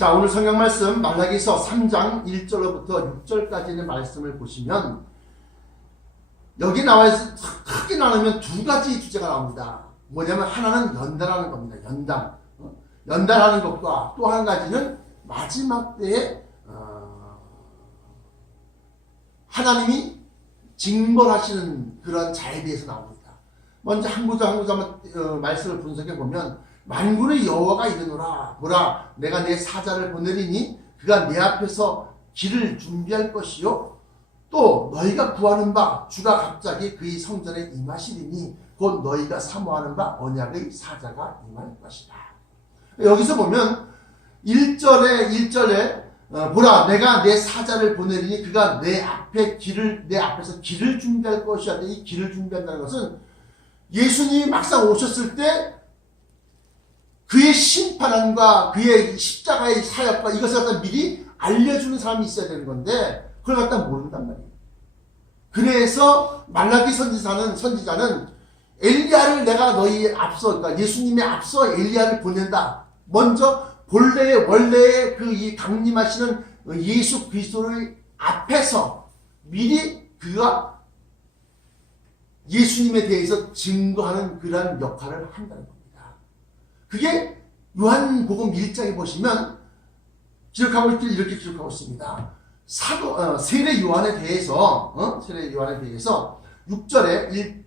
자, 오늘 성경 말씀 말라기서 3장 1절로부터 6절까지의 말씀을 보시면 여기 나와 있어 크게 나누면 두 가지 주제가 나옵니다. 뭐냐면 하나는 연단하는 겁니다. 연단하는 것과 또 한 가지는 마지막 때에 하나님이 징벌하시는 그런 자에 대해서 나옵니다. 먼저 한 구절 한번 말씀을 분석해 보면 만군의 여호와가 이르노라 보라 내가 내 사자를 보내리니 그가 내 앞에서 길을 준비할 것이요 또 너희가 구하는 바 주가 갑자기 그의 성전에 임하시리니 곧 너희가 사모하는 바 언약의 사자가 임할 것이다. 여기서 보면 1절에 보라 내가 내 사자를 보내리니 그가 내 앞에서 길을 준비할 것이야. 이 길을 준비한다는 것은 예수님이 막상 오셨을 때 그의 심판함과 그의 십자가의 사역과 이것을 갖다 미리 알려주는 사람이 있어야 되는 건데 그걸 갖다 모른단 말이에요. 그래서 말라기 선지자는 엘리야를 내가 너희 앞서, 그러니까 예수님의 앞서 엘리야를 보낸다. 먼저 원래의 그 이 강림하시는 예수 그리스도를 앞에서 미리 그가 예수님에 대해서 증거하는 그러한 역할을 한다는 겁니다. 그게 요한복음 1장에 보시면 기록하고 있길 이렇게 기록하고 있습니다. 세례 요한에 대해서 6절에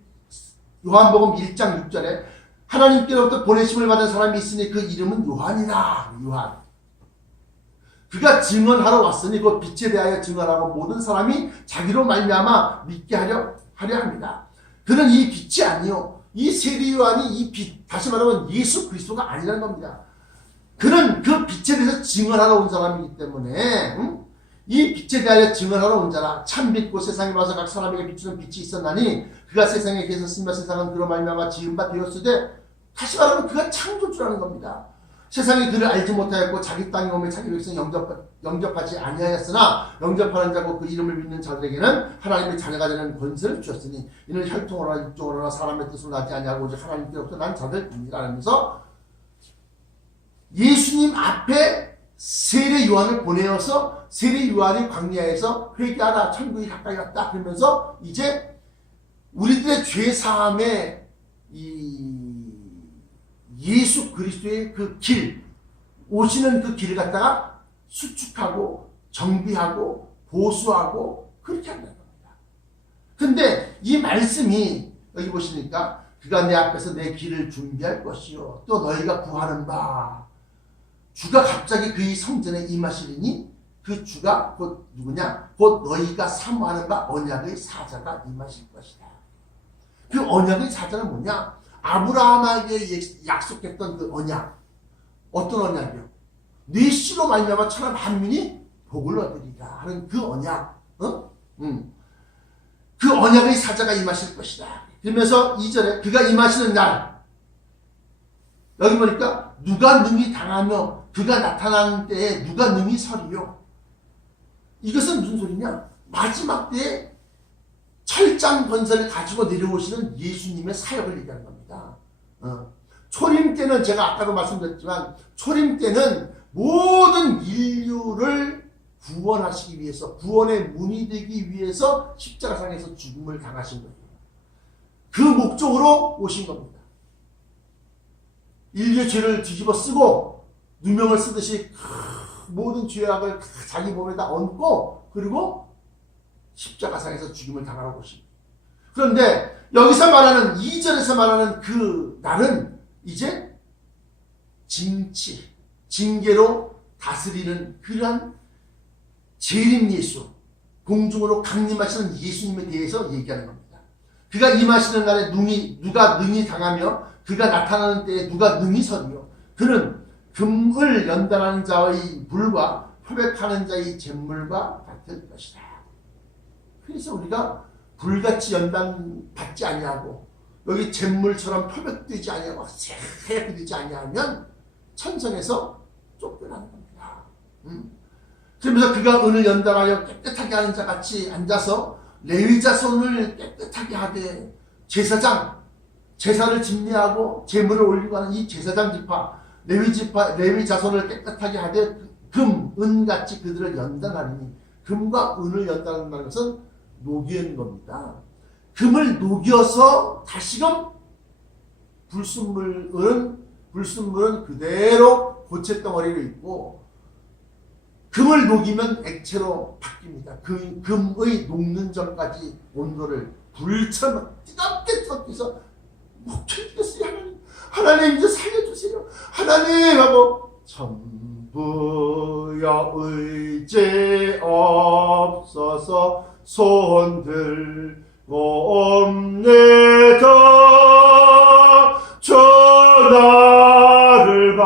요한복음 1장 6절에 하나님께로부터 보내심을 받은 사람이 있으니 그 이름은 요한이다. 요한. 그가 증언하러 왔으니 그 빛에 대하여 증언하고 모든 사람이 자기로 말미암아 믿게 하려 합니다. 그는 이 빛이 아니요 이 세례 요한이 이 빛, 다시 말하면 예수 그리스도가 아니라는 겁니다. 그는 그 빛에 대해서 증언하러 온 사람이기 때문에 이 빛에 대하여 증언하러 온 자라 참빛 곧 세상에 와서 각 사람에게 비추는 빛이 있었나니 그가 세상에 계셨으며 세상은 그로 말미암아 지은 바 되었으되 다시 말하면 그가 창조주라는 겁니다. 세상이 그를 알지 못하였고 자기 땅에 오며 자기 백성 영접하지 아니하였으나 영접하는 자고 그 이름을 믿는 자들에게는 하나님의 자녀가 되는 권세를 주셨으니 이는 혈통으로나 육종으로나 사람의 뜻으로 나지 아니하고 오직 하나님께로부터 난 자들입니다. 하면서 예수님 앞에 세례 요한을 보내어서 세례 요한이 광야에서 회개하라 천국이 가까이 왔다 그러면서 이제 우리들의 죄사함의 이 예수 그리스도의 그 길, 오시는 그 길을 갖다가 수축하고 정비하고 보수하고 그렇게 한다는 겁니다. 근데 이 말씀이 여기 보시니까 그가 내 앞에서 내 길을 준비할 것이요 또 너희가 구하는 바 주가 갑자기 그의 성전에 임하시리니 그 주가 곧 누구냐? 곧 너희가 사모하는 바 언약의 사자가 임하실 것이다. 그 언약의 사자는 뭐냐? 아브라함에게 약속했던 그 언약. 어떤 언약이요? 네 씨로 말미암아 천하 만민이 복을 얻으리라 하는 그 언약. 그 언약의 사자가 임하실 것이다. 그러면서 2절에 그가 임하시는 날 여기 보니까 누가 능히 당하며 그가 나타나는 때에 누가 능히 서리요. 이것은 무슨 소리냐? 마지막 때에 철장 권세를 가지고 내려오시는 예수님의 사역을 얘기하는 겁니다. 초림 때는 제가 아까도 말씀드렸지만 초림 때는 모든 인류를 구원하시기 위해서 구원의 문이 되기 위해서 십자가상에서 죽음을 당하신 거예요. 그 목적으로 오신 겁니다. 인류의 죄를 뒤집어 쓰고 누명을 쓰듯이 모든 죄악을 자기 몸에다 얹고 그리고 십자가상에서 죽임을 당하러 오십니다. 그런데 여기서 말하는 2절에서 말하는 그 날은 이제 징계로 다스리는 그러한 재림 예수, 공중으로 강림하시는 예수님에 대해서 얘기하는 겁니다. 그가 임하시는 날에 누가 능히 당하며 그가 나타나는 때에 누가 능히 서리요. 그는 금을 연단하는 자의 불과 표백하는 자의 잿물과 같을 것이다. 그래서 우리가 불같이 연단받지 아니하고 여기 잿물처럼 표백되지 아니하고 새하얗게 되지 아니하면 천성에서 쫓겨나는 겁니다. 그러면서 그가 은을 연단하여 깨끗하게 하는 자같이 앉아서 레위 자손을 깨끗하게 하되 제사를 집례하고 제물을 올리고 하는 이 제사장 지파 레위 자손을 깨끗하게 하되 금, 은같이 그들을 연단하리니 금과 은을 연단한다는 것은 녹이는 겁니다. 금을 녹여서 다시금 불순물은 그대로 고체 덩어리로 있고 금을 녹이면 액체로 바뀝니다. 금의 녹는 전까지 온도를 불처럼 뜨겁게 섞여서 목청이겠어요. 하나님 이제 살려주세요. 하나님 하고 천부여 의지 없어서 손들고 옵니다. 전하를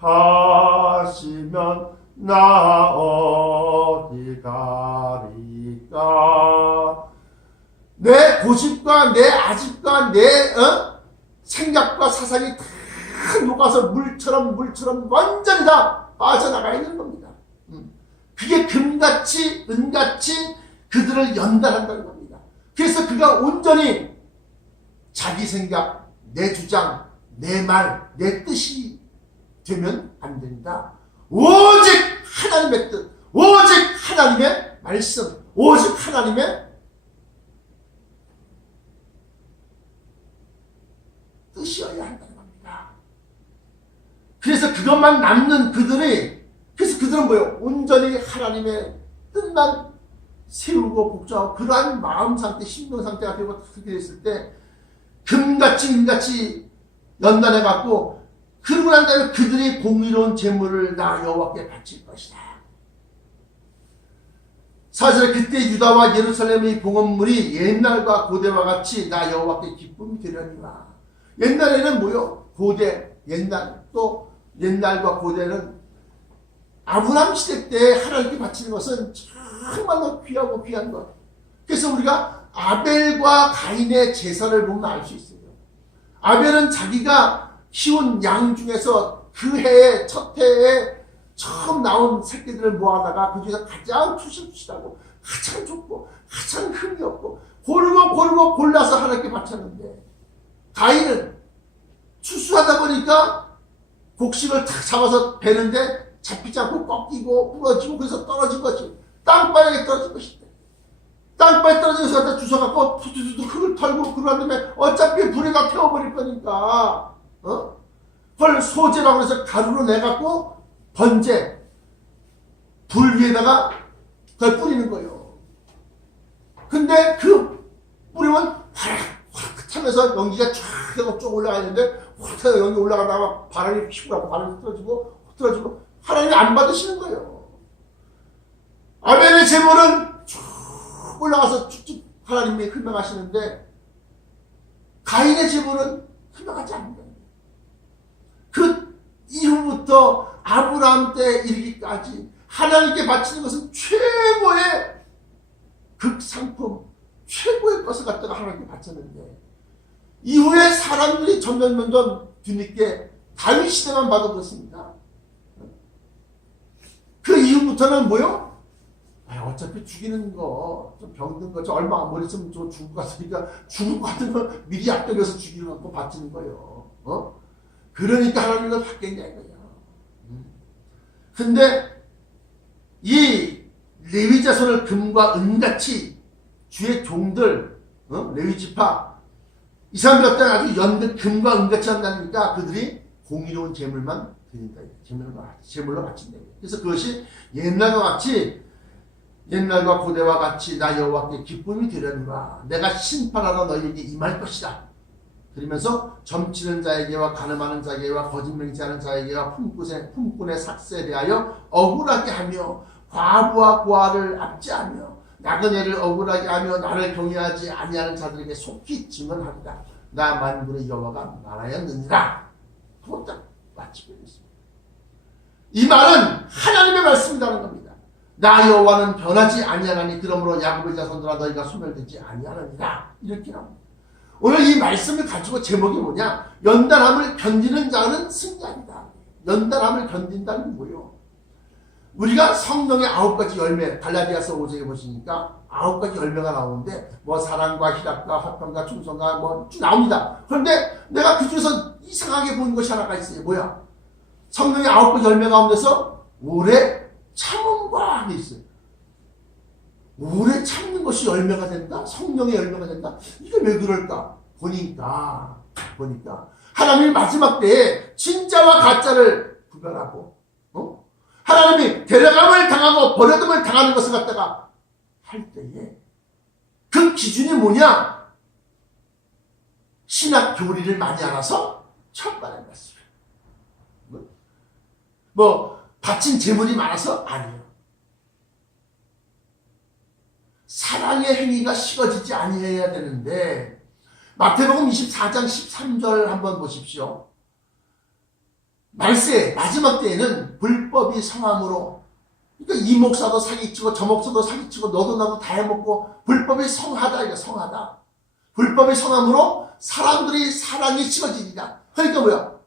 박대하시면 나 어디 가리까. 내 고집과 내 아집과 내 생각과 사상이 다 녹아서 물처럼 완전히 다 빠져나가 있는 겁니다. 그게 금같이 은같이 그들을 연단한다는 겁니다. 그래서 그가 온전히 자기 생각, 내 주장, 내 말, 내 뜻이 되면 안 된다. 오직 하나님의 뜻, 오직 하나님의 말씀, 오직 하나님의 뜻이어야 한다는 겁니다. 그래서 그것만 남는 그래서 그들은 뭐예요? 온전히 하나님의 뜻만 세우고 복종하고 그러한 마음 상태, 심령 상태가 되고 그렇게 됐을 때 금같이 은같이 연단해갖고 그러고 난 다음에 그들이 공의로운 재물을 나 여호와께 바칠 것이다. 사실 그때 유다와 예루살렘의 봉헌물이 옛날과 고대와 같이 나 여호와께 기쁨이 되려니와. 옛날에는 뭐요? 또 옛날과 고대는 아브라함 시대 때 하나님께 바치는 것은 정말로 귀하고 귀한 것. 그래서 우리가 아벨과 가인의 제사를 보면 알 수 있어요. 아벨은 자기가 키운 양 중에서 그 해에 첫 해에 처음 나온 새끼들을 모아다가 그 중에서 가장 푸실푸실하고 가장 좋고 가장 흠이 없고 고르고 골라서 하나님께 바쳤는데 가인은 추수하다 보니까 곡식을 탁 잡아서 베는데 잡히지 않고 꺾이고 부러지고 그래서 떨어진 거지. 땅바닥에 떨어진 것인데 땅바닥에 떨어진 것을 갖다 주워갖고 툭툭툭 흙을 털고 그러한 다음에 어차피 불에 다 태워버릴 거니까 그걸 소재라고 해서 가루로 내갖고 번제 불 위에다가 그걸 뿌리는 거예요. 근데 그 뿌리면 확 타면서 연기가 쫙 해서 쭉 올라가는데 확 해서 연기 올라가다가 바람이 피고 나고 바람이 틀어지고 하나님이 안 받으시는 거예요. 아벨의 제물은 쭉 올라가서 쭉쭉 하나님이 흘러가시는데 가인의 제물은 흘러가지 않는다. 그 이후부터 아브라함 때 이르기까지 하나님께 바치는 것은 최고의 극상품, 최고의 것을 갖다가 하나님께 바쳤는데 이후에 사람들이 점점 뒤늦게 다윗 시대만 봐도 그렇습니다. 그 이후부터는 뭐요? 어차피 죽이는 거, 좀 병든 거, 저 얼마 안 버렸으면 저 죽을 것 같으니까 죽을 것 같은 거 미리 앞당겨서 죽이는 거 바치는 거예요. 그러니까 하나님은 바뀌었냐 이거야. 근데 이 레위 자손을 금과 은같이 주의 종들, 레위 지파 이 사람들 어떤 아주 연극 금과 은같이 한다니까 그들이 공의로운 재물만 드린다. 재물로 바친다. 그래서 그것이 옛날과 고대와 같이 나 여호와께 기쁨이 되려니와 내가 심판하러 너희에게 임할 것이다. 그러면서 점치는 자에게와 가늠하는 자에게와 거짓 맹세하는 자에게와 품꾼의 삭세에 대하여 억울하게 하며 과부와 고아를 압제하며 나그네를 억울하게 하며 나를 경외하지 아니하는 자들에게 속히 증언하리라. 나 만군의 여호와가 말하였느니라. 그거 딱 마치고 있습니다. 이 말은 하나님의 말씀이라는 겁니다. 나 여호와는 변하지 아니하나니 그러므로 야곱의 자손들아 너희가 소멸되지 아니하느니라. 이렇게 나옵니다. 오늘 이 말씀을 가지고 제목이 뭐냐? 연단함을 견디는 자는 승리한다. 연단함을 견딘다는 게 뭐예요? 우리가 성령의 9가지 열매, 갈라디아서 5장에 보시니까 9가지 열매가 나오는데 뭐 사랑과 희락과 화평과 충성과 뭐 쭉 나옵니다. 그런데 내가 그 중에서 이상하게 본 것이 하나가 있어요. 뭐야? 성령의 9가지 열매 가운데서 오래 참음과 하게 있어요. 오래 참는 것이 열매가 된다? 성령의 열매가 된다? 이게 왜 그럴까? 보니까 하나님이 마지막 때에 진짜와 가짜를 구별하고 하나님이 데려감을 당하고 버려둠을 당하는 것을 갖다가 할 때에 그 기준이 뭐냐? 신학 교리를 많이 알아서 천만의 말씀. 바친 재물이 많아서 아니에요. 사랑의 행위가 식어지지 아니해야 되는데 마태복음 24장 13절 한번 보십시오. 말세 마지막 때에는 불법이 성함으로, 그러니까 이 목사도 사기치고 저 목사도 사기치고 너도 나도 다 해먹고 불법이 성하다, 이거 성하다. 불법이 성함으로 사람들이 사랑이 식어지리라. 그러니까 뭐야?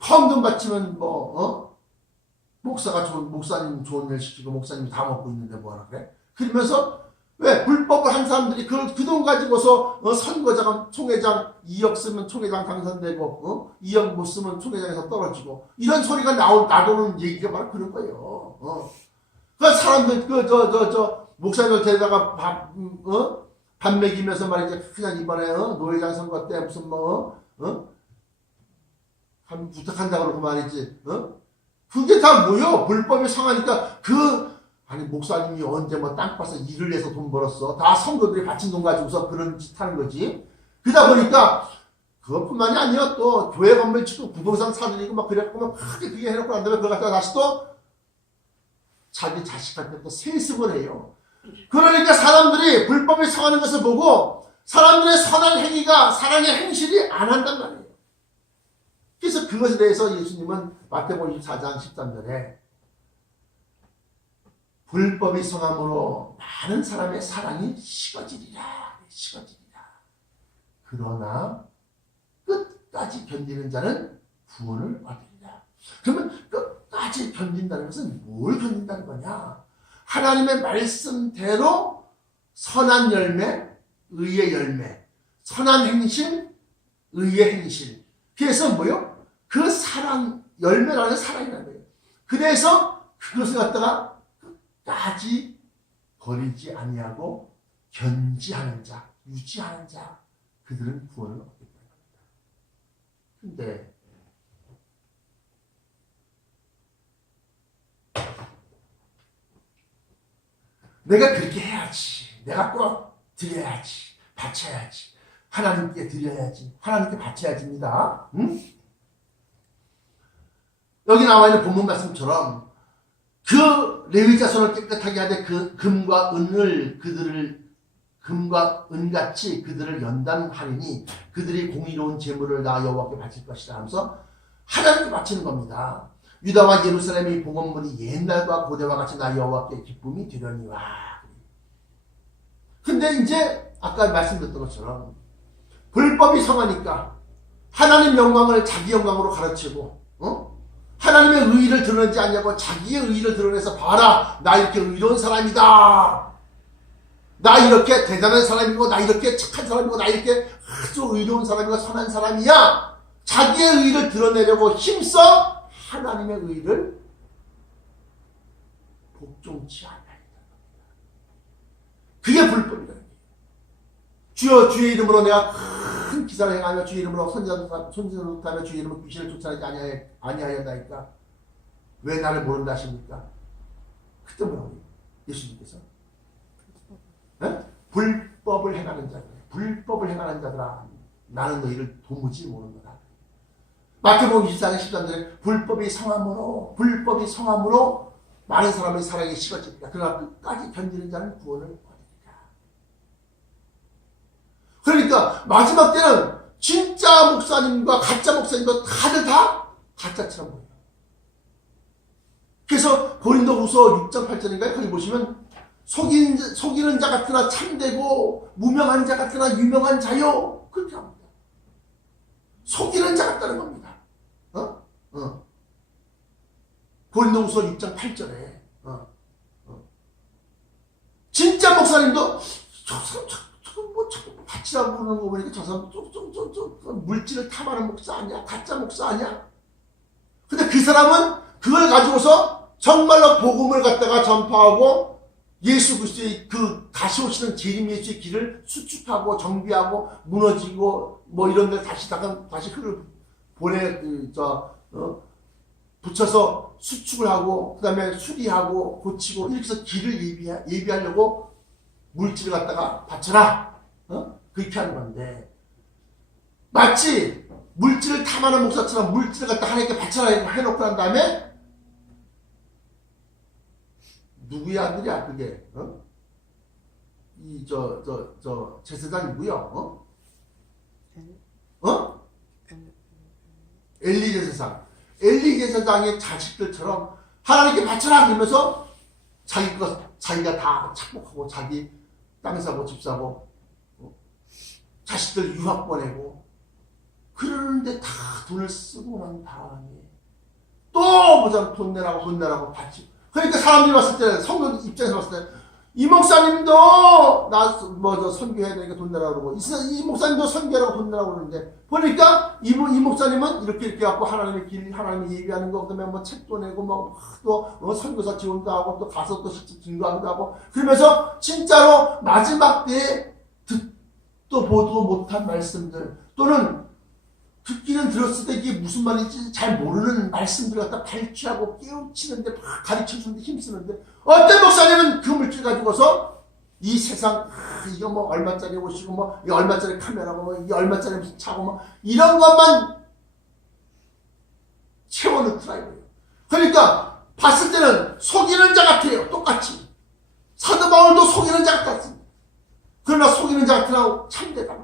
헌금 바치면 목사님 좋은 일 시키고 목사님이 다 먹고 있는데 뭐하라 그래? 그러면서 왜 불법을 한 사람들이 그 돈 가지고서 선거자금 총회장 2억 쓰면 총회장 당선되고 2억 못 쓰면 총회장에서 떨어지고 이런 소리가 나도는 얘기가 바로 그런 거예요. 그 사람들 목사님을 데려다가 밥 먹이면서 말이지 그냥 이번에 노회장 선거 때 무슨 한 부탁한다고 그러고 말이지 그게 다 뭐요? 불법이 성하니까 아니 목사님이 언제 땅 파서 일을 해서 돈 벌었어. 다 성도들이 바친 돈 가지고서 그런 짓 하는 거지. 그러다 보니까 그것뿐만이 아니야. 또 교회 건물 짓고 부동산 사들이고 막 그래갖고 크게 그게 해놓고 난 다음에 그걸 갖다가 다시 또 자기 자식한테 또 세습을 해요. 그러니까 사람들이 불법이 성하는 것을 보고 사람들의 선한 행위가 사랑의 행실이 안 한단 말이에요. 그래서 그것에 대해서 예수님은 마태복음 24장 13절에 불법이 성함으로 많은 사람의 사랑이 식어지리라. 그러나 끝까지 견디는 자는 구원을 얻으리라. 그러면 끝까지 견딘다는 것은 뭘 견딘다는 거냐? 하나님의 말씀대로 선한 열매, 의의 열매, 선한 행실, 의의 행실. 그래서 뭐요? 그 사랑, 열매라는 사랑이라는 거예요. 그래서 그것을 갖다가 끝까지 버리지 아니하고 견지하는 자, 유지하는 자, 그들은 구원을 얻게 됩니다. 근데 내가 그렇게 해야지. 내가 꼭 드려야지. 바쳐야지. 하나님께 드려야지. 하나님께 바쳐야지입니다. 응? 여기 나와 있는 본문 말씀처럼 그 레위 자손을 깨끗하게 하되 그 금과 은같이 그들을 연단하리니 그들이 공의로운 제물을 나 여호와께 바칠 것이라 하면서 하나님께 바치는 겁니다. 유다와 예루살렘의 봉헌물이 옛날과 고대와 같이 나 여호와께 기쁨이 되려니와. 근데 이제 아까 말씀드렸던 것처럼 불법이 성하니까 하나님 영광을 자기 영광으로 가르치고 하나님의 의의를 드러내지 않냐고 자기의 의의를 드러내서 봐라, 나 이렇게 의로운 사람이다, 나 이렇게 대단한 사람이고 나 이렇게 착한 사람이고 나 이렇게 아주 의로운 사람이고 선한 사람이야, 자기의 의의를 드러내려고 힘써 하나님의 의의를 복종치 않아야 된다. 그게 불법이라는 거예요. 주여 주의 이름으로 내가 큰 기사를 행하며 주의 이름으로 선지자를 못하며 주의 이름으로 귀신을 쫓아내지 아니하였나이까 왜 나를 모른다 하십니까? 그때 뭐라고 해요? 예수님께서 불법을 행하는 자들, 불법을 행하는 자들아 나는 너희를 도무지 모른다. 마태복음 24장 13절에 불법이 성함으로 많은 사람의 사랑이 식어집니다. 그러나 끝까지 견디는 자는 구원을 얻으리라. 그러니까 마지막 때는 진짜 목사님과 가짜 목사님과 다들 다 가짜처럼 보여요. 그래서 고린도후서 6장 8절인가요? 거기 보시면 속이는 자 같으나 참되고 무명한 자 같으나 유명한 자요, 그렇게 합니다. 속이는 자 같다는 겁니다. 고린도후서 6장 8절에 진짜 목사님도 저 사람 자꾸 바치라고 그러는 거 보니까 저 사람 물질을 탐하는 목사 아니야? 가짜 목사 아니야? 근데 그 사람은 그걸 가지고서 정말로 복음을 갖다가 전파하고 예수 그리스도의 그 다시 오시는 재림 예수의 길을 수축하고 정비하고 무너지고 뭐 이런 데 다시 흙을 붙여서 수축을 하고 그 다음에 수리하고 고치고 이렇게 해서 길을 예비하려고 물질을 갖다가 바쳐라. 그렇게 하는 건데 마치 물질을 탐하는 목사처럼 물질을 갖다 하나님께 바쳐라 해놓고 난 다음에 누구의 아들이야 그게? 제사장이고요. 엘리 제사장. 엘리 제사장의 자식들처럼 하나님께 바쳐라 그러면서 자기가 다 착복하고 자기 땅 사고 집 사고 자식들 유학 보내고 그러는데 다 돈을 쓰고 난 다음에 또 보자 돈 내라고 바치고 그러니까 사람들이 봤을 때 성도 입장에서 봤을 때 이 목사님도 선교해야 되니까 돈 내라고 그러고 이 목사님도 선교하라고 돈 내라고 그러는데 보니까 이 목사님은 이렇게 갖고 하나님의 길 하나님이 예비하는 거 그다음에 뭐 책도 내고 또 선교사 지원도 하고 또 가서 또 실제 증거하기도 하고 그러면서 진짜로 마지막 때에 듣도 보도 못한 말씀들 또는 듣기는 들었을 때 이게 무슨 말인지 잘 모르는 말씀들 갖다 발취하고 깨우치는데 막 가르쳐주는데 힘쓰는데 어떤 목사님은 그 물질 가지고서 이 세상 이거 뭐 얼마짜리 옷이고 뭐 이 얼마짜리 카메라고 뭐 이 얼마짜리 무슨 차고 뭐 이런 것만 채워넣더라 이거예요. 그러니까 봤을 때는 속이는 자 같아요. 똑같이 사도 바울도 속이는 자 같았습니다. 그러나 속이는 자 같으라고 참되다.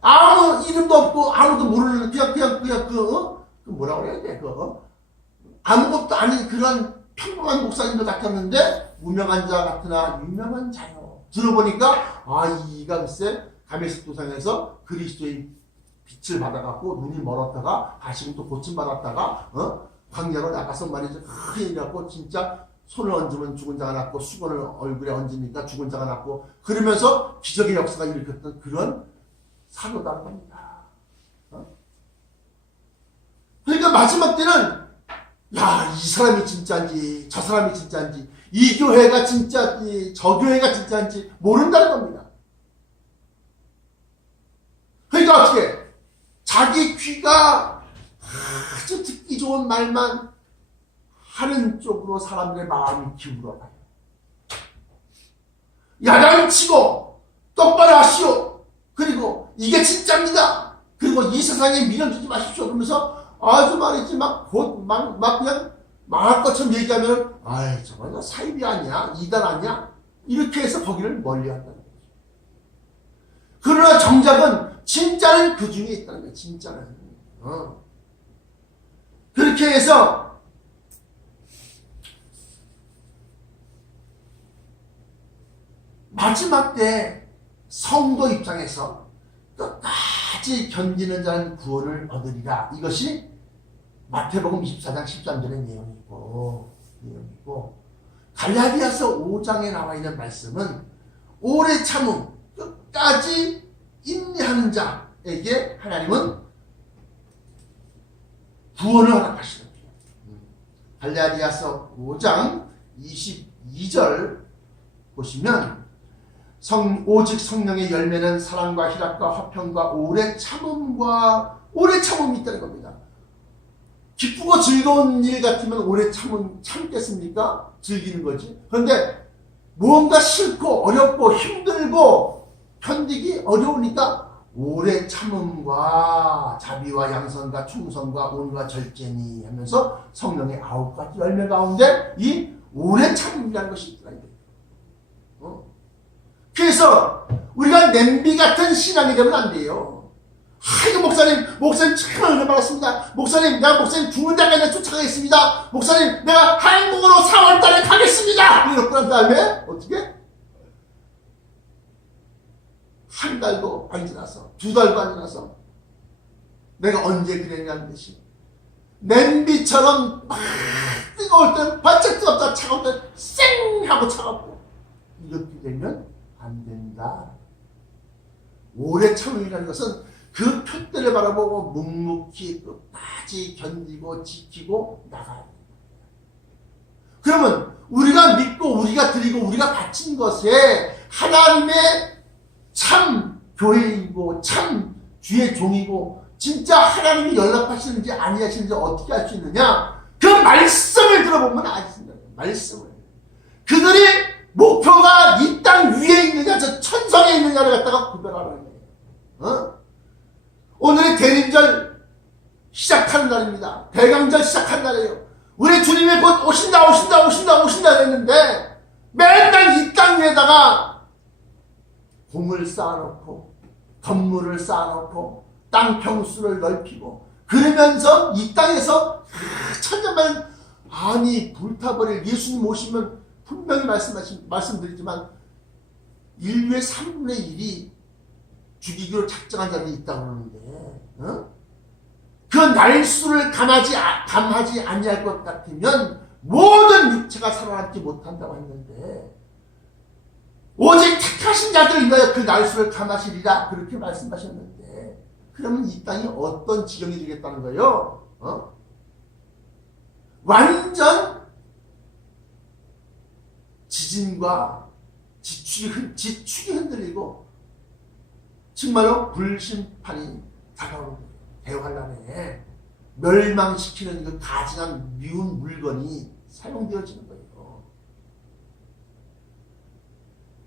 아무 이름도 없고 아무도 모르는 그 뭐라고 해야 돼? 아무것도 아닌 그런 평범한 목사님도 같았는데 무명한 자 같으나 유명한 자요. 들어보니까 이가 글쎄 가메스 도상에서 그리스도의 빛을 받아갖고 눈이 멀었다가 다시금 또 고침 받았다가 광야로 나가서 말이죠. 큰 일이라고 진짜 손을 얹으면 죽은 자가 낫고 수건을 얼굴에 얹으니까 죽은 자가 낫고 그러면서 기적의 역사가 일으켰던 그런 사도다는 겁니다. 그러니까 마지막 때는 이 사람이 진짜인지 저 사람이 진짜인지 이 교회가 진짜인지 저 교회가 진짜인지 모른다는 겁니다. 그러니까 어떻게 자기 귀가 아주 듣기 좋은 말만 하는 쪽으로 사람들의 마음이 기울어가요. 야단치고 똑바로 하시오. 그리고 이게 진짜입니다. 그리고 이 세상에 미련 주지 마십시오. 그러면서 아주 말이지 막 그냥 망할 것처럼 얘기하면 저거 사입이 아니야? 이단 아니야? 이렇게 해서 거기를 멀리 한다는 거죠. 그러나 정작은 진짜는 그 중에 있다는 거예요. 진짜는. 그렇게 해서 마지막 때 성도 입장에서 끝까지 견디는 자는 구원을 얻으리라. 이것이 마태복음 24장 13절의 내용이고 갈라디아서 5장에 나와 있는 말씀은 오래 참음 끝까지 인내하는 자에게 하나님은 구원을 허락하시는 거예요. 갈라디아서 5장 22절 보시면 오직 성령의 열매는 사랑과 희락과 화평과 오래 참음이 있다는 겁니다. 기쁘고 즐거운 일 같으면 오래 참겠습니까? 즐기는 거지. 그런데 무언가 싫고 어렵고 힘들고 견디기 어려우니까 오래 참음과 자비와 양선과 충성과 온과 절제니 하면서 성령의 9가지 열매 가운데 이 오래 참음이라는 것이 있더라. 그래서 우리가 냄비 같은 신앙이 되면 안 돼요. 이거 목사님 참 은혜 받았습니다. 내가 목사님 죽는 데까지 쫓아가겠습니다. 목사님 내가 한국으로 4월달에 가겠습니다. 이렇게 한 다음에 어떻게? 한 달도 안 지나서 2달도 안 지나서 내가 언제 그랬냐는 듯이 냄비처럼 막 뜨거울 땐 반짝 뜨겁다 차가울 땐 쌩 하고 차갑고 이렇게 되면 안 된다. 오래 참음이라는 것은 그 표대를 바라보고 묵묵히 끝까지 견디고 지키고 나가야 돼요. 그러면 우리가 믿고 우리가 드리고 우리가 바친 것에 하나님의 참 교회이고 참 주의 종이고 진짜 하나님이 연락하시는지 아니하시는지 어떻게 알 수 있느냐? 그 말씀을 들어보면 알겠습니다. 말씀을. 그들이 목표가 이 땅 위에 있느냐 저 천성에 있느냐를 갖다가 구별하는 거예요. 오늘의 대림절 시작하는 날입니다. 대강절 시작한 날이에요. 우리 주님이 곧 오신다 했는데 맨날 이 땅 위에다가 공을 쌓아놓고 건물을 쌓아놓고 땅 평수를 넓히고 그러면서 이 땅에서 천년만 아니 불타버릴 예수님 오시면 분명히 말씀드리지만 인류의 3분의 1이 죽이기로 작정한 자들이 있다고 하는데 그 날수를 감하지 아니할 것 같으면 모든 육체가 살아남지 못한다고 했는데 오직 택하신 자들을 위하여 그 날수를 감하시리라 그렇게 말씀하셨는데 그러면 이 땅이 어떤 지경이 되겠다는 거예요? 완전 지진과 지축이 흔들리고 정말로 불심판이 다가오는 거예요. 대환란에 멸망시키는 그 가증한 미운 물건이 사용되어지는 거예요.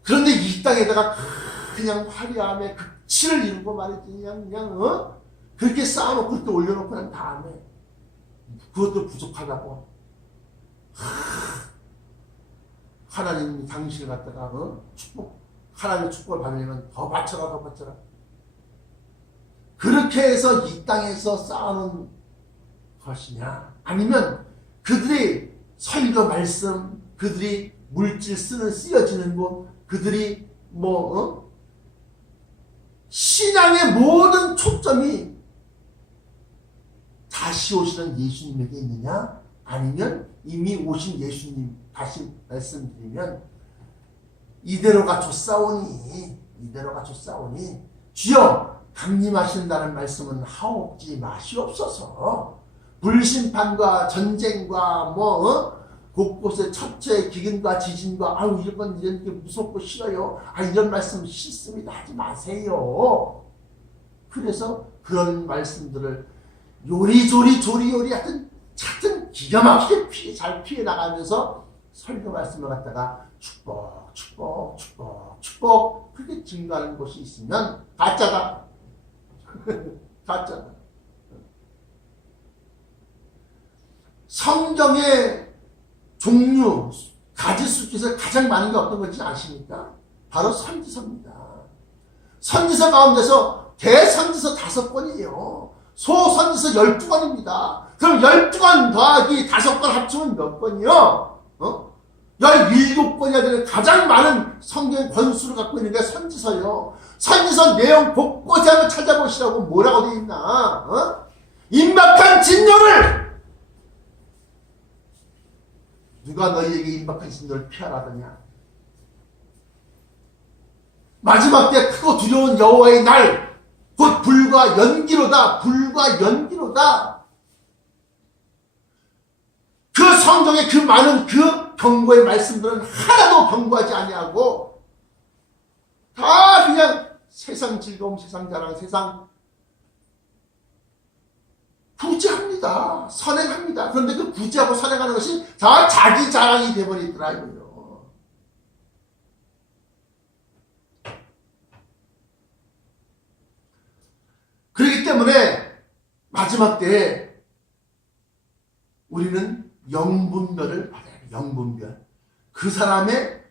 그런데 이 땅에다가 그냥 화려함의 극치를 이루고 말이지 그냥 그렇게 쌓아놓고 그렇게 올려놓고 난 다음에 그것도 부족하다고 하나님 당신을 갖다가 하나님의 축복을 받으려면 더 바쳐라 그렇게 해서 이 땅에서 쌓아놓은 것이냐 아니면 그들이 설교 말씀 그들이 물질 쓰여지는 곳 그들이 신앙의 모든 초점이 다시 오시는 예수님에게 있느냐 아니면 이미 오신 예수님 다시 말씀드리면 이대로가 좋사오니 주여 강림하신다는 말씀은 하옵지 마시옵소서. 불심판과 전쟁과 곳곳에 첩체 기근과 지진과 이런 게 무섭고 싫어요. 이런 말씀 싫습니다. 하지 마세요. 그래서 그런 말씀들을 요리조리 하여튼 기가 막히게 잘 피해 나가면서 설교 말씀을 갖다가 축복 그렇게 증거하는 곳이 있으면 가짜다. 가짜다. 성경의 종류, 가지수 중에서 가장 많은 게 어떤 건지 아십니까? 바로 선지서입니다. 선지서 가운데서 대선지서 5권이에요. 소선지서 12권입니다. 그럼 12권 더하기 5권 합치면 몇 권이요? 17권이나 되는 가장 많은 성경 권수를 갖고 있는 게 선지서요. 선지서 내용 곳곳에 한번 찾아보시라고 뭐라고 되어 있나? 임박한 진노를 누가 너희에게 임박한 진노를 피하라더냐? 마지막 때 크고 두려운 여호와의 날 곧 불과 연기로다. 그 성경의 그 많은 그 경고의 말씀들은 하나도 경고하지 아니하고 다 그냥 세상 즐거움, 세상 자랑, 세상 구제합니다. 선행합니다. 그런데 그 구제하고 선행하는 것이 다 자기 자랑이 되어버리더라 이거예요. 그렇기 때문에 마지막 때에 우리는 영분별을 받아야 해요. 영분별. 그 사람의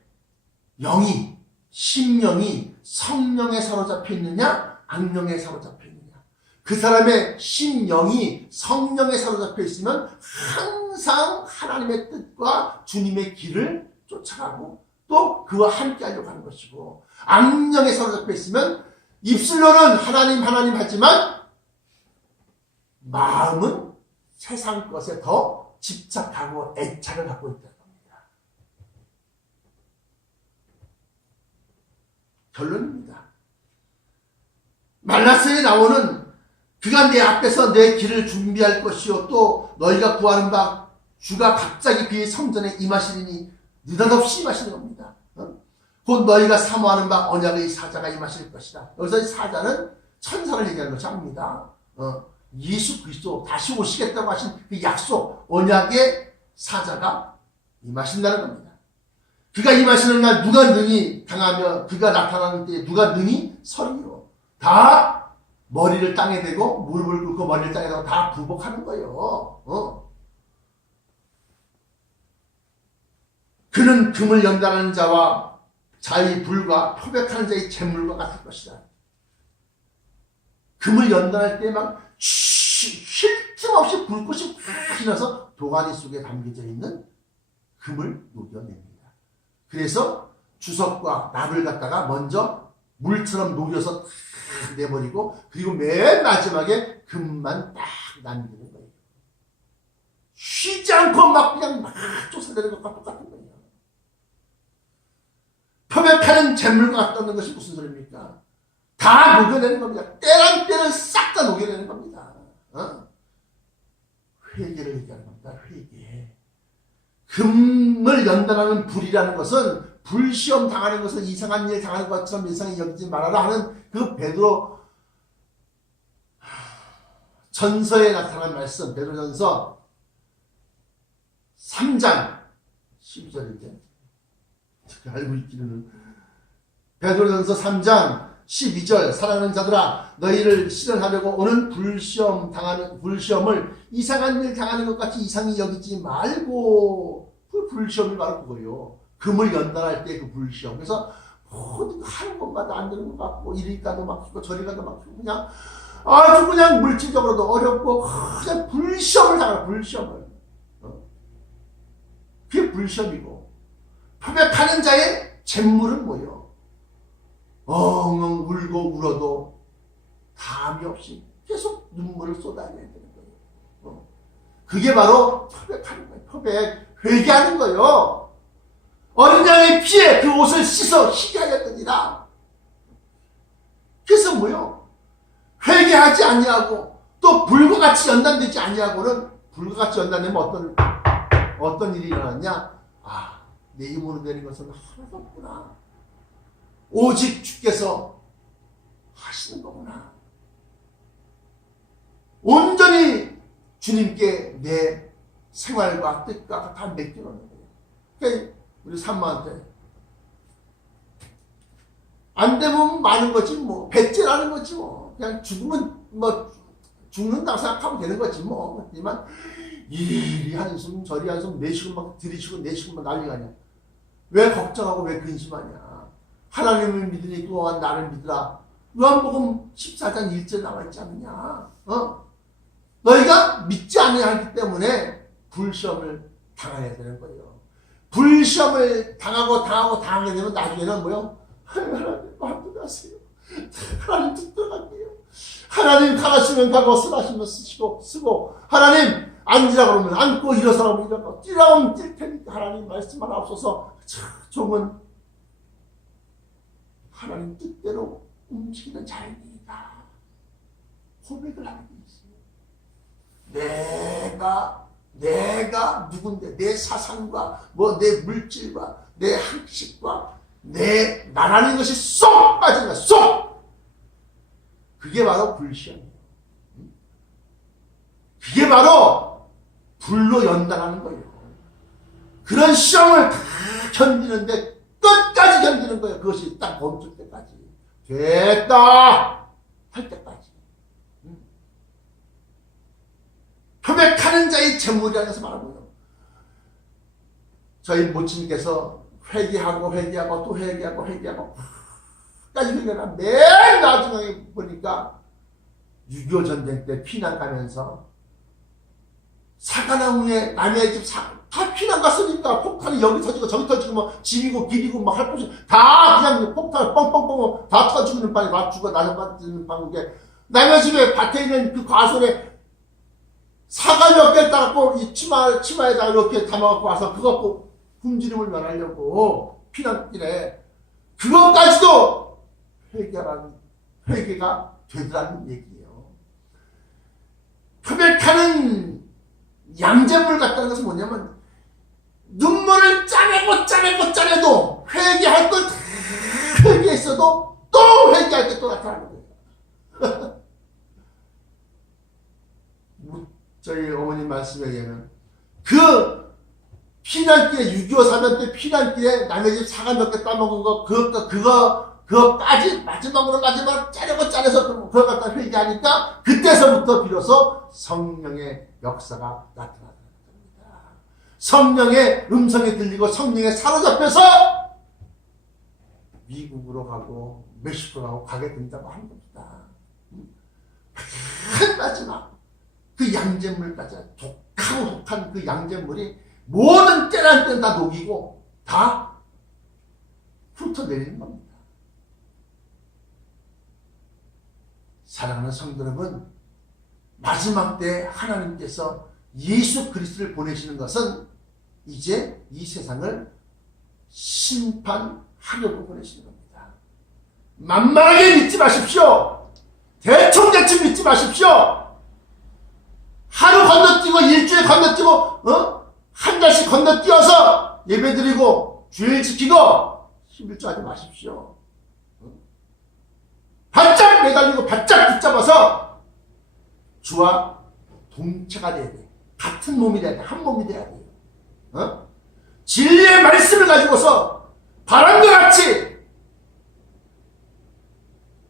영이, 심령이 성령에 사로잡혀 있느냐 악령에 사로잡혀 있느냐. 그 사람의 심령이 성령에 사로잡혀 있으면 항상 하나님의 뜻과 주님의 길을 쫓아가고 또 그와 함께 하려고 하는 것이고, 악령에 사로잡혀 있으면 입술로는 하나님 하지만 마음은 세상 것에 더 집착하고 애착을 갖고 있다는 겁니다. 결론입니다. 말라서에 나오는 그가 내 앞에서 내 길을 준비할 것이요 또 너희가 구하는 바 주가 갑자기 그의 성전에 임하시리니 느닷없이 임하시는 겁니다. 곧 너희가 사모하는 바 언약의 사자가 임하실 것이다. 여기서 이 사자는 천사를 얘기하는 것이 아닙니다. 예수 그리스도 다시 오시겠다고 하신 그 약속 언약의 사자가 임하신다는 겁니다. 그가 임하시는 날 누가 능히 당하며 그가 나타나는 때에 누가 능히 서리요. 다 머리를 땅에 대고 무릎을 꿇고 머리를 땅에 대고 다 굴복하는 거예요. 그는 금을 연단하는 자와 자의 불과 표백하는 자의 재물과 같을 것이다. 금을 연단할 때 막 쉴 틈 없이 불꽃이 확 피나서 도가니 속에 담겨져 있는 금을 녹여냅니다. 그래서 주석과 납을 갖다가 먼저 물처럼 녹여서 탁 내버리고 그리고 맨 마지막에 금만 딱 남기는 거예요. 쉬지 않고 막 그냥 막 쫓아내는 것과 똑같은 거예요. 표백하는 재물과 같다는 것이 무슨 소리입니까? 다 녹여내는 겁니다. 때란 때를 싹 다 녹여내는 겁니다. 회개를 얘기하는 겁니다. 회개. 금을 연단하는 불이라는 것은 불시험 당하는 것은 이상한 일 당하는 것처럼 이상히 여기지 말아라 하는 그 베드로 전서에 나타난 말씀, 베드로전서 3장 12절인데 알고 있기는 베드로전서 3장 12절 사랑하는 자들아 너희를 실현하려고 오는 불시험을 이상한 일 당하는 것 같이 이상히 여기지 말고 그 불시험이 바로 그거예요. 금을 연단할 때 그 불시험. 그래서 모든 하는 것마다 안 되는 것 같고 이리 가도 막 주고 저리 가도 막 주고 그냥 아주 그냥 물질적으로도 어렵고 그냥 불시험을 당하는 불시험을. 그게 불시험이고 표백하는 자의 잿물은 뭐예요? 엉엉 울고 울어도 담이 없이 계속 눈물을 쏟아내야 되는 거예요. 그게 바로 표백하는 거예요. 표백, 회개하는 거예요. 어린 양의 피에 그 옷을 씻어 희게 하였더니라. 그래서 뭐요? 회개하지 아니하고 또 불과 같이 연단되지 아니하고는 불과 같이 연단되면 어떤 일이 일어났냐? 아, 내 힘으로 되는 것은 하나도 없구나. 오직 주께서 하시는 거구나. 온전히 주님께 내 생활과 뜻과 다 맡겨놓는 거예요. 그러니까 우리 산모한테 안 되면 많은 거지 뭐 배째라는 거지 뭐 그냥 죽으면 뭐 죽는다고 생각하면 되는 거지 뭐. 하지만 이리 한숨 저리 한숨 내쉬고 막 들이쉬고 내쉬고 막 난리가 아니야. 왜 걱정하고 왜 근심하냐. 하나님을 믿으니 또한 나를 믿으라. 요한복음 14장 1절 나와 있지 않느냐. 너희가 믿지 않기 때문에 불시험을 당해야 되는 거예요. 불시험을 당하게 되면 나중에는 뭐요? 하나님 마음대로 하세요. 하나님 듣더라고요. 하나님 가라시면 가고 쓰라시면 쓰고 하나님 앉으라 그러면 앉고 일어서라 그러면 일어나고 뛰라 하면 뛸 테니까 하나님 말씀만 없어서 종은 하나님 뜻대로 움직이는 자입니다. 고백을 하게 돼 있어요. 내가 누군데 내 사상과 뭐 내 물질과 내 학식과 내 나라는 것이 쏙 빠진 거야. 쏙. 그게 바로 불시험이에요. 그게 바로 불로 연단하는 거예요. 그런 시험을 다 견디는데 끝까지 견디는 거예요. 그것이 딱 멈출 때까지. 됐다! 할 때까지. 표백하는 자의 재물이라는 것을 말합니다. 저희 모친께서 회개하고 또 회개하고 끝까지 회개가 맨 나중에 보니까 6.25 전쟁 때 피난 가면서 사과나무에 남의 집 다 피난 갔으니까 폭탄이 여기 터지고 저기 터지고 뭐 집이고 길이고 막 할 곳이 다 그냥 폭탄 뻥뻥뻥 다 터지는 판에 다 죽어 나눠받는 판국에 남의 집에 밭에 있는 그 과솔에 사과 몇 개를 따갖고 이 치마에다가 이렇게 담아갖고 와서 그거 갖고 굶주림을 면하려고 피난길에 그것까지도 회개가 되더라는 얘기예요. 표백하는 양잿물 같다는 것은 뭐냐면 눈물을 짜내도 회개할 걸 다 회개했어도 또 회개할 때 또 나타나는 거예요. 저희 어머님 말씀에 의하면 그 피난길에 6.25 사변 때 피난길에 남의 집 사과 몇 개 따먹은 거 그거까지 마지막으로 짜내서 그걸 갖다 회개하니까 그때서부터 비로소 성령의 역사가 나타납니다. 성령의 음성이 들리고 성령에 사로잡혀서 미국으로 가고 멕시코로 가게 된다고 하는 겁니다. 한 마지막 그 양잿물까지 독한 그 양잿물이 모든 때란 때는 다 녹이고 다 훑어내리는 겁니다. 사랑하는 성도 여러분, 마지막 때 하나님께서 예수 그리스도를 보내시는 것은 이제 이 세상을 심판하려고 보내시는 겁니다. 만만하게 믿지 마십시오. 대충 믿지 마십시오. 하루 건너뛰고 일주일 건너뛰고 한 달씩 건너뛰어서 예배드리고 주일 지키고 11조 하지 마십시오. 바짝 매달리고 바짝 붙잡아서 주와 동체가 돼야 돼. 같은 몸이 돼야 돼. 한 몸이 돼야 돼. 진리의 말씀을 가지고서 바람과 같이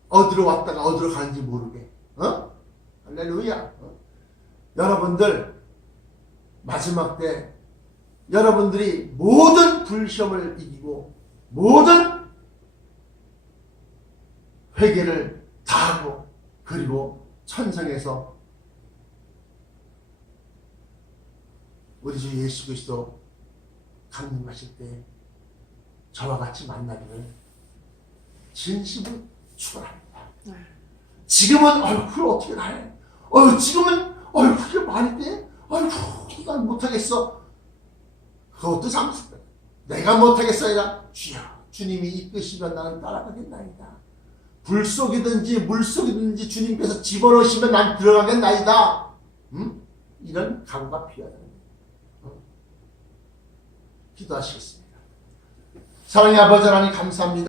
어디로 왔다가 어디로 가는지 모르게 할렐루야. 여러분들 마지막 때 여러분들이 모든 불시험을 이기고 모든 회개를 다하고 그리고 천상에서 우리 주 예수 그리스도 강림하실 때 저와 같이 만나기를 진심으로 축원합니다. 지금은 그걸 어떻게 다 해? 지금은 그게 말이 돼? 난 못하겠어. 그것도 삼습니다. 내가 못하겠어 아니라 주여 주님이 이끄시면 나는 따라가겠나이다. 불 속이든지 물 속이든지 주님께서 집어넣으시면 난 들어가겠나이다. 이런 각오가 필요하다. 기도하시겠습니다. 사랑의 아버지 하나님 감사합니다.